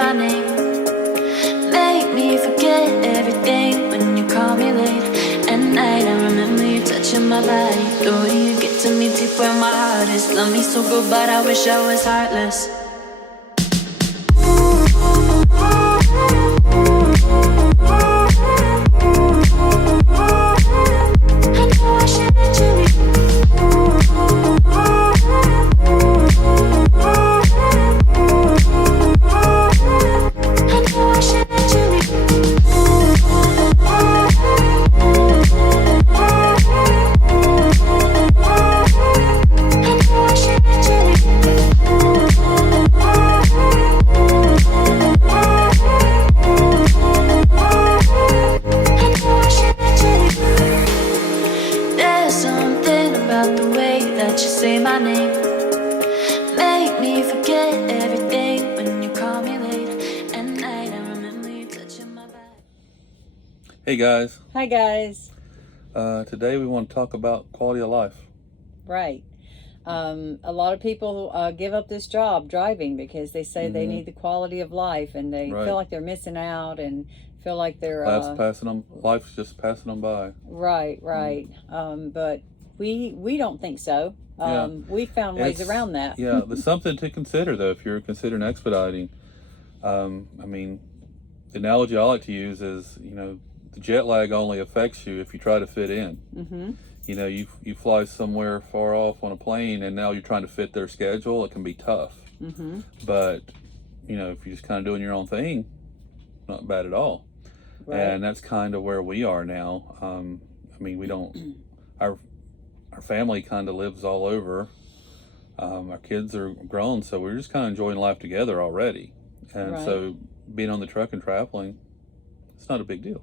my name. Make me forget everything when you call me late at night. I remember you touching my body, the way you get to me deep where my heart is. Love me so good, but I wish I was heartless. Hey guys. Hi guys. Today we want to talk about quality of life. Right. A lot of people give up this job driving because they say they need the quality of life, and they feel like they're missing out and feel like they're life's just passing them by. Right. But we don't think so. We found ways around that. Yeah, there's something to consider though if you're considering expediting. I mean, the analogy I like to use is, the jet lag only affects you if you try to fit in. Mm-hmm. You fly somewhere far off on a plane, and now you're trying to fit their schedule. It can be tough. Mm-hmm. But if you're just kind of doing your own thing, not bad at all. Right. And that's kind of where we are now. We don't. Our family kind of lives all over. Our kids are grown, so we're just kind of enjoying life together already. And so being on the truck and traveling, it's not a big deal.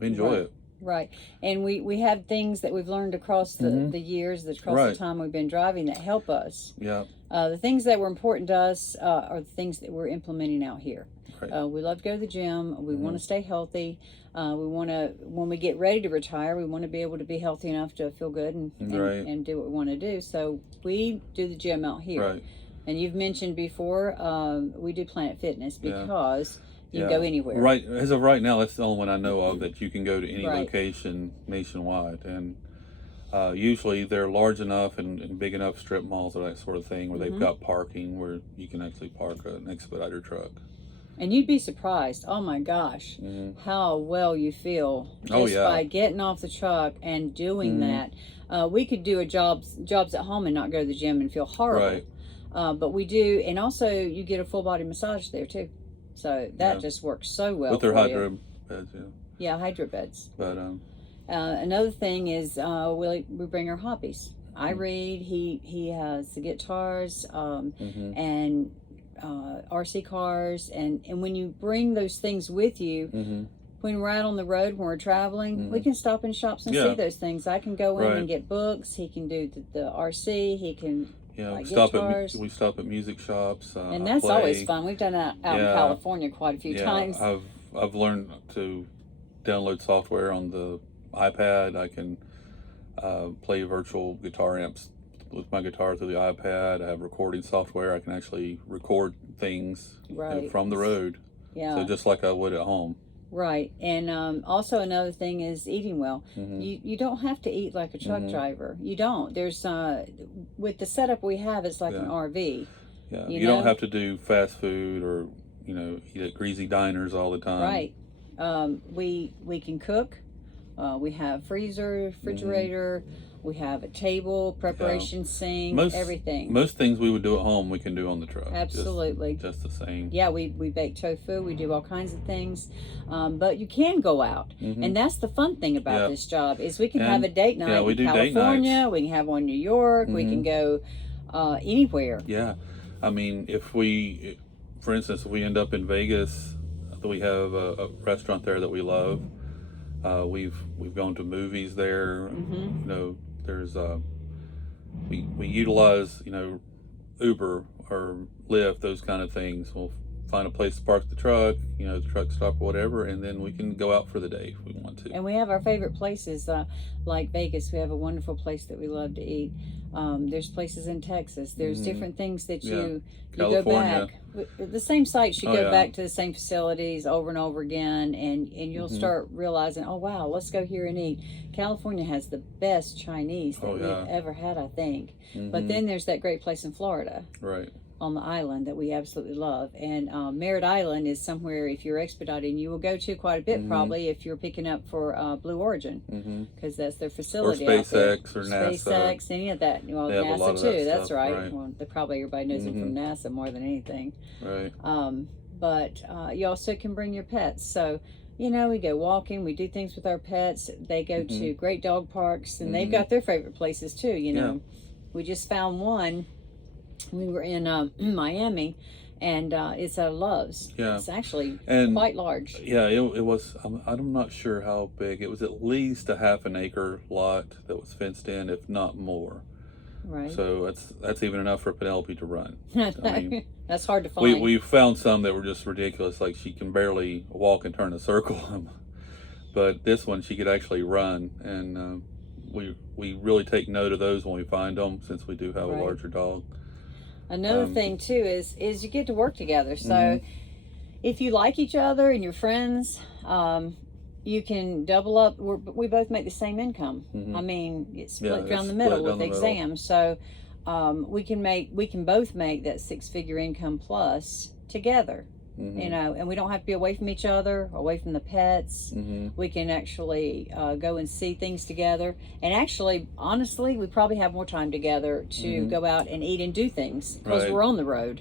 We enjoy it. Right. And we have things that we've learned across the years, across the time we've been driving, that help us. Yeah. The things that were important to us are the things that we're implementing out here. Right. We love to go to the gym. We want to stay healthy. We want to, when we get ready to retire, we want to be able to be healthy enough to feel good and do what we want to do. So we do the gym out here. Right. And you've mentioned before, we do Planet Fitness because you can go anywhere. Right. As of right now, that's the only one I know of that you can go to any location nationwide. And usually they're large enough and big enough strip malls or that sort of thing where they've got parking where you can actually park an Expediter truck. And you'd be surprised, oh my gosh, how well you feel just by getting off the truck and doing that. We could do jobs at home and not go to the gym and feel horrible. Right. But we do, and also you get a full body massage there too. So that just works so well with their hydro beds. Yeah, hydro beds. But another thing is we bring our hobbies. I read. He has the guitars and RC cars, and when you bring those things with you. When we're out on the road, when we're traveling, we can stop in shops and see those things. I can go in and get books. He can do the RC. He can. Yeah, we stop at music shops. And that's always fun. We've done that out in California quite a few times. I've learned to download software on the iPad. I can play virtual guitar amps with my guitar through the iPad. I have recording software. I can actually record things from the road. Yeah. So just like I would at home. Right. And also another thing is eating well. You don't have to eat like a truck driver. You don't. There's with the setup we have, it's like an RV. Yeah. You don't have to do fast food or eat at greasy diners all the time. Right. We can cook. We have freezer, refrigerator. We have a table, preparation sink, everything. Most things we would do at home, we can do on the truck. Absolutely. Just the same. Yeah, we bake tofu. We do all kinds of things. But you can go out. And that's the fun thing about this job is we can have a date night in California. We can have one in New York. We can go anywhere. Yeah. I mean, for instance, if we end up in Vegas, we have a restaurant there that we love. We've gone to movies there. There's we utilize Uber or Lyft, those kind of things. We'll find a place to park the truck, the truck stop or whatever, and then we can go out for the day if we want to. And we have our favorite places, like Vegas. We have a wonderful place that we love to eat. There's places in Texas. There's different things that you go back. The same sites, you go back to the same facilities over and over again, and you'll start realizing, oh wow, let's go here and eat. California has the best Chinese that we've ever had, I think. But then there's that great place in Florida. Right. On the island that we absolutely love. And Merritt Island is somewhere, if you're expediting, you will go to quite a bit probably if you're picking up for Blue Origin, because that's their facility. Or SpaceX or NASA. SpaceX, any of that. Well, NASA too, that's stuff, right. Well, probably everybody knows them from NASA more than anything. Right. But you also can bring your pets. So, we go walking, we do things with our pets. They go to great dog parks, and they've got their favorite places too, We just found one. We were in Miami, and it's a Love's. Yeah. It's actually and quite large. Yeah, it was, I'm not sure how big. It was at least a half an acre lot that was fenced in, if not more. Right. So that's even enough for Penelope to run. I mean, that's hard to find. We found some that were just ridiculous, like she can barely walk and turn a circle. But this one, she could actually run, and we really take note of those when we find them, since we do have a larger dog. Another thing too is you get to work together. So if you like each other and you're friends, you can double up. We both make the same income. I mean, it's split down the middle with exams. So we can both make that 6-figure income plus together. And we don't have to be away from each other, away from the pets. We can actually go and see things together. And actually, honestly, we probably have more time together to go out and eat and do things, because we're on the road.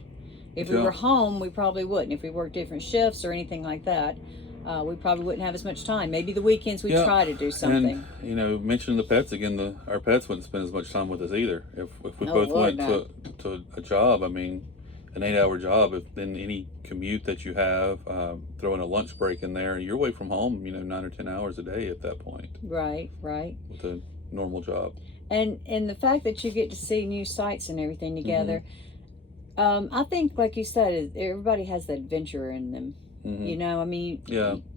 If we were home, we probably wouldn't. If we worked different shifts or anything like that, we probably wouldn't have as much time. Maybe the weekends we try to do something. And mentioning the pets again, our pets wouldn't spend as much time with us either. If we both went to a job, I mean, an 8-hour job, then any commute that you have, throwing a lunch break in there, you're away from home, 9 or 10 hours a day at that point. Right. With a normal job. And the fact that you get to see new sights and everything together, I think, like you said, everybody has the adventure in them. I mean,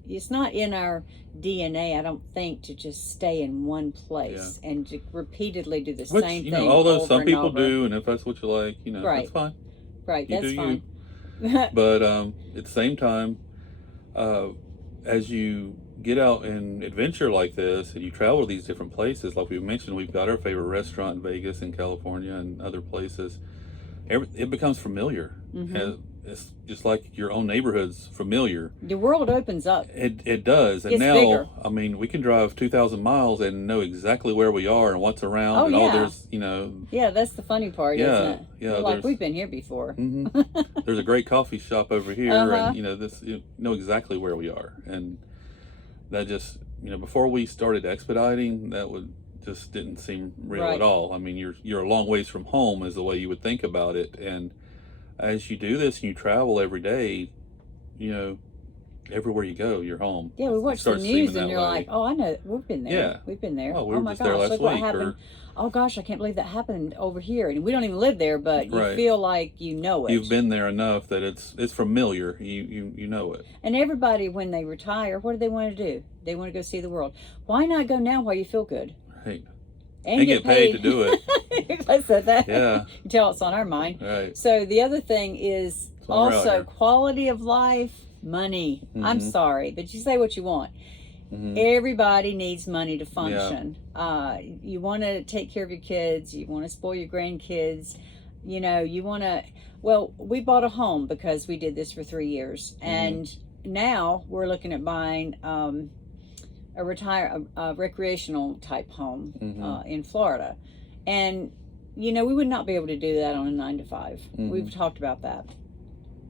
it's not in our DNA, I don't think, to just stay in one place and to repeatedly do the same thing. Although some people do, and if that's what you like, that's fine. Right, that's fine. But at the same time, as you get out and adventure like this, and you travel to these different places, like we mentioned, we've got our favorite restaurant in Vegas and California and other places. It becomes familiar. It's just like your own neighborhood's familiar. The world opens up. It does. And now, bigger. I mean, we can drive 2,000 miles and know exactly where we are and what's around. There's, Yeah, that's the funny part, isn't it? Yeah, like, we've been here before. There's a great coffee shop over here, and, you know exactly where we are. And that just, before we started expediting, that just didn't seem real at all. I mean, you're a long ways from home is the way you would think about it. And as you do this and you travel every day, everywhere you go, you're home. Yeah, we watch the news and you're like, oh, I know, we've been there. Yeah. We've been there. Oh, we were my just gosh, there last look what week. happened. Oh gosh, I can't believe that happened over here. And we don't even live there, but you feel like you know it. You've been there enough that it's familiar. You know it. And everybody, when they retire, what do they want to do? They want to go see the world. Why not go now while you feel good? Right. And get paid to do it. I said that. Yeah. Until it's on our mind. Right. So the other thing is also quality of life, money. I'm sorry, but you say what you want. Everybody needs money to function. You want to take care of your kids. You want to spoil your grandkids. You want to. Well, we bought a home because we did this for 3 years, and now we're looking at buying a recreational type home in Florida, and we would not be able to do that on a 9-to-5. We've talked about that.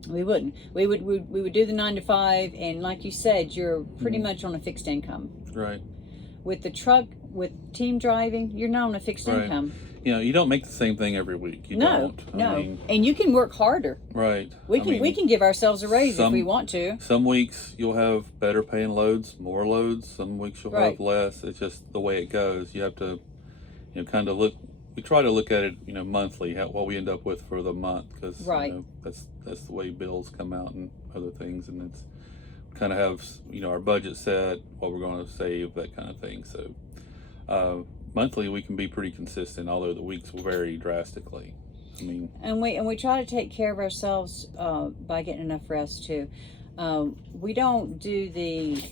We wouldn't. We would do the 9-to-5, and like you said, you're pretty much on a fixed income. Right. With the truck, with team driving, you're not on a fixed income. You don't make the same thing every week. You don't. No. And you can work harder. Right. We can give ourselves a raise if we want to. Some weeks you'll have better paying loads, more loads. Some weeks you'll have less. It's just the way it goes. You have to, kind of look. we try to look at it, monthly, what we end up with for the month, because Right. that's the way bills come out and other things, and it's kind of have our budget set, what we're going to save, that kind of thing. So monthly we can be pretty consistent, although the weeks will vary drastically. I mean, and we try to take care of ourselves by getting enough rest too. We don't do the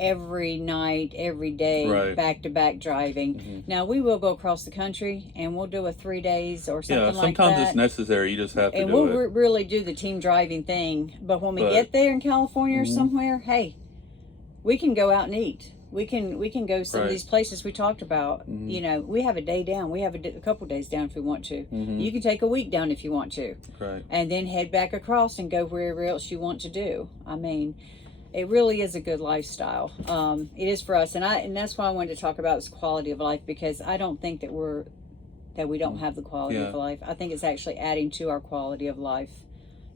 every night, every day, Right. back-to-back driving. Mm-hmm. Now we will go across the country and we'll do a 3 days or something like that. Sometimes it's necessary. You just have to and do we'll it. really do the team driving thing. But when we But- get there in California or Mhm. somewhere, hey, we can go out and eat. We can go some of Right. these places we talked about. Mhm. We have a day down. We have a couple days down if we want to. Mhm. You can take a week down if you want to, Right. and then head back across and go wherever else you want to do. I mean, it really is a good lifestyle. It is for us, and that's why I wanted to talk about this quality of life, because I don't think that we don't have the quality Yeah. of life. I think it's actually adding to our quality of life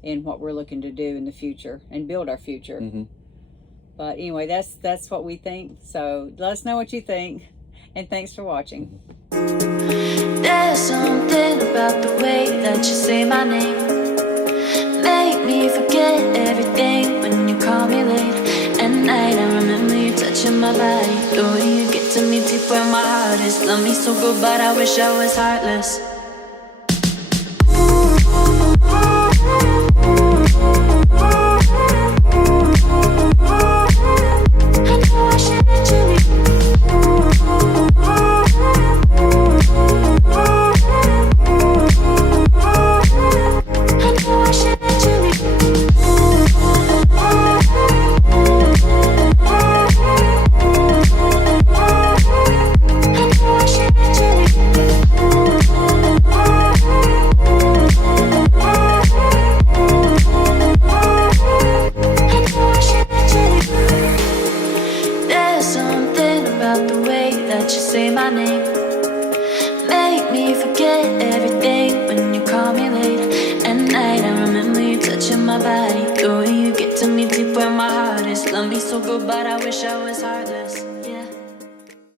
in what we're looking to do in the future and build our future. Mm-hmm. But anyway, that's what we think. So let us know what you think, and thanks for watching. There's something about the way that you say my name, make me forget everything when you call me late at night. I remember you touching my body, the way you get to me deep where my heart is. Love me so good, but I wish I was heartless. Say my name, make me forget everything when you call me late at night. I remember you touching my body, the way you get to me deep where my heart is. Love me so good, but I wish I was heartless.